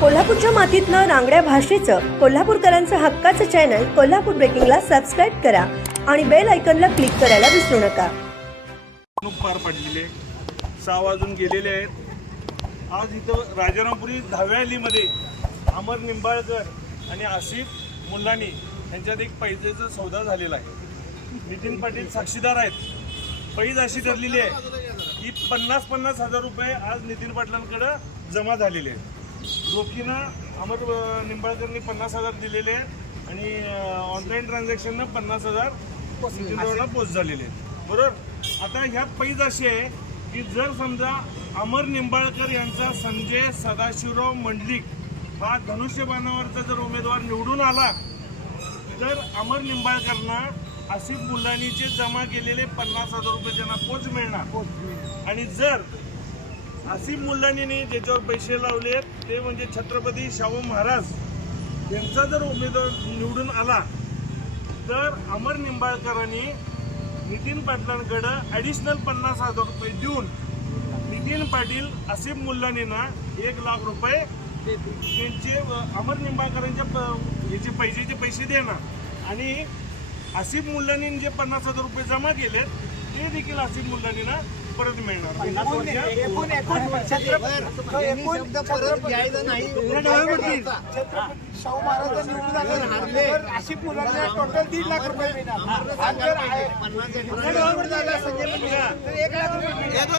कोल्हापूरच्या मातीतनं रांगड्या भाषेचं कोल्हापूरकरांचं हक्काचं चॅनल कोल्हापूर ब्रेकिंगला सबस्क्राईब करा आणि बेल आयकॉनला क्लिक करायला विसरू नका. पार पडलेले 6 वाजून गेलेले आहेत. आज इथं राजारामपुरी 10व्या अलीमध्ये अमर निंबाळकर आणि आसिफ मुल्लानी यांच्यात एक पैजेचा सौदा झालेला आहे. नितीन पाटील साक्षीदार आहेत. पैज अशी ठरलेली आहे की 50,000 रुपये आज नितीन पाटलांकडे जमा झालेले आहेत. रोखीनं अमर निंबाळकरनी 50,000 दिलेले आहेत आणि ऑनलाईन ट्रान्झॅक्शननं 50,000 नितीन पोस्ट झालेले आहेत. बरोबर. आता ह्या पैज अशी आहे की जर समजा अमर निंबाळकर यांचा संजय सदाशिवराव मंडलिक हा धनुष्यबाणावरचा जर उमेदवार निवडून आला तर अमर निंबाळकरना आसिफ मुल्लानीचे जमा केलेले 50,000 रुपये त्यांना पोच मिळणार. आणि जर आसिफ मुल्लानीने ज्याच्यावर पैसे लावले ते म्हणजे छत्रपती शाहू महाराज यांचा जर उमेदवार निवडून आला तर अमर निंबाळकरांनी नितीन पाटलांकडे ॲडिशनल 50,000 रुपये देऊन नितीन पाटील आसिफ मुल्लानींना 1,00,000 रुपये त्यांचे अमर निंबाळकरांच्या याचे पैसे देणार. आणि आसिफ मुल्लानीने जे 50,000 रुपये जमा केलेत ते देखील आसिफ मुल्लानींना परत मिळणार. छत्रपती शाहू महाराज निवडून आले आसिफ मुलांना टोटल 1,00,000 रुपये मिळणार.